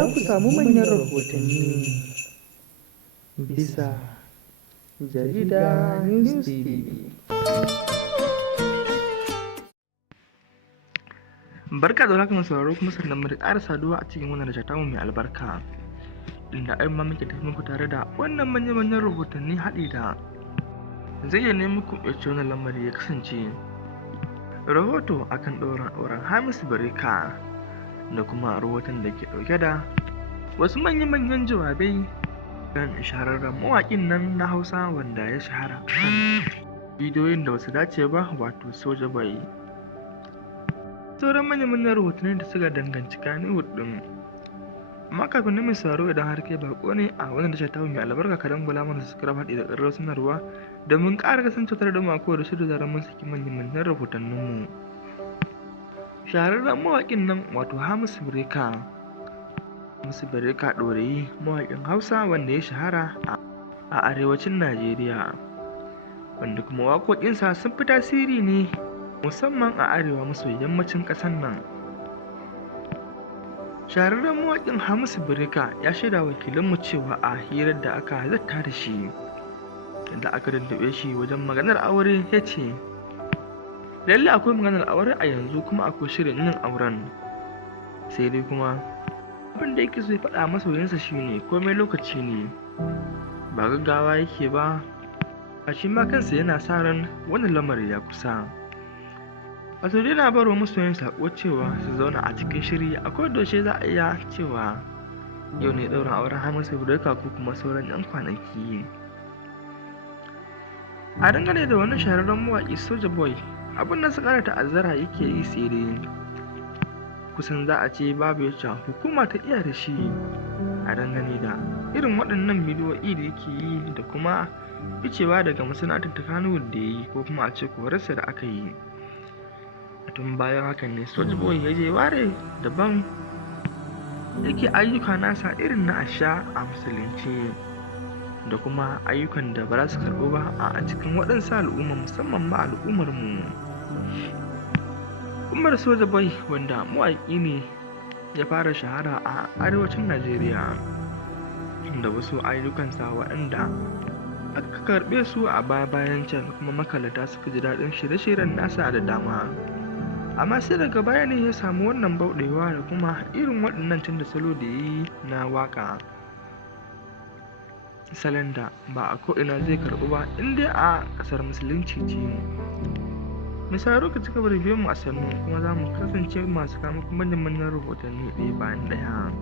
za ku samu manyan rahotanni bisa jarida News TV. Barka da haka masu sauraro kuma sannan mu da ƙara saduwa a cikin wannan tasha tamu mai albarka, inda ai ma muke tafi muku tare da wannan manyan rahotanni haɗi da zayyane muku yace wannan lamari ya kasance rahoto akan ɗaurin auren Hamisu Breaker da kuma rahoton da ke ɗauke da wasu manyan jawabai kan shahararren mawaƙin nan na Hausa wanda ya shahara kan bidiyoyin da basu dace ba, wato Soja Boy. Sauran manyan rahotanni da suka danganci Kannywood ɗin. Amma kafin na mai sauraro, idan har kai bako ne a wannan tasha ta mai albarka, ka dangula mana subscribe haɗi da ƙararrawar sanarwa domin ƙara kasance tare da mu a kowace shiri da mun saki manyan rahotanninmu. Shahararren mawaƙin nan wato Hamisu Breaker ɗorayi, mawaƙin Hausa wanda ya shahara a arewacin Najeriya, wanda kuma waƙoƙinsa sun fi tasiri ne musamman a arewa maso yammacin ƙasar nan. Shahararren mawaƙin Hamisu Breaker ya shaida wakilanmu cewa a hirar da aka halatta da shi, da aka dandaɓe shi wajen maganar aure, ya ce lalle akwai maganar aure a yanzu kuma akwai shirin yin auren, sai dai kuma abin da yake so ya faɗa masoyansa shine komai lokaci ne, ba gaggawa yake ba, a shi ma kansa yana sa ran wannan lamari ya kusa. Wato dai na barwa masoyan sako cewa su zauna a cikin shiri, akwai doshe za a iya cewa yau ne ɗaurin auren Hamisu Breaker ko kuma sauran 'yan kwanaki. A dangane da wannan shahararren mawaƙi Soja Boy, abin da su ƙara ta'azzara yake yi, sai dai kusan za a ce babu yacce hukuma ta iya da shi a dangane da irin waɗannan bidiyoyi da yake yi da kuma ficewa daga masana'antar ta Kannywood da ya yi, ko kuma a ce korarsa da aka yi. Tun bayan hakan ne Soja Boy ya je ware daban yake ayyuka nasa irin na asha a musulunci da kuma ayyukan da ba za su karɓo ba a cikin waɗansu al'umma, musamman ma al'ummar mu. Umar Soja Boy wanda mawaƙi ne ya fara shahara a arewacin Najeriya, da wasu ayyukansa waɗanda aka karɓe su a bayan can, kuma makalata suka ji daɗin shirye-shiryen nasa da dama. Amma sai daga baya ne ya samu wannan bauɗewa da kuma irin waɗannan canza salo da ya yi na waƙa, salon da ba a ko'ina zai karɓu ba in dai a ƙasar musulunci ce. Misali, ka cika da biyan mu a sannu, kuma za mu kasance masu kama manyan rahotanni ɗaya bayan ɗaya.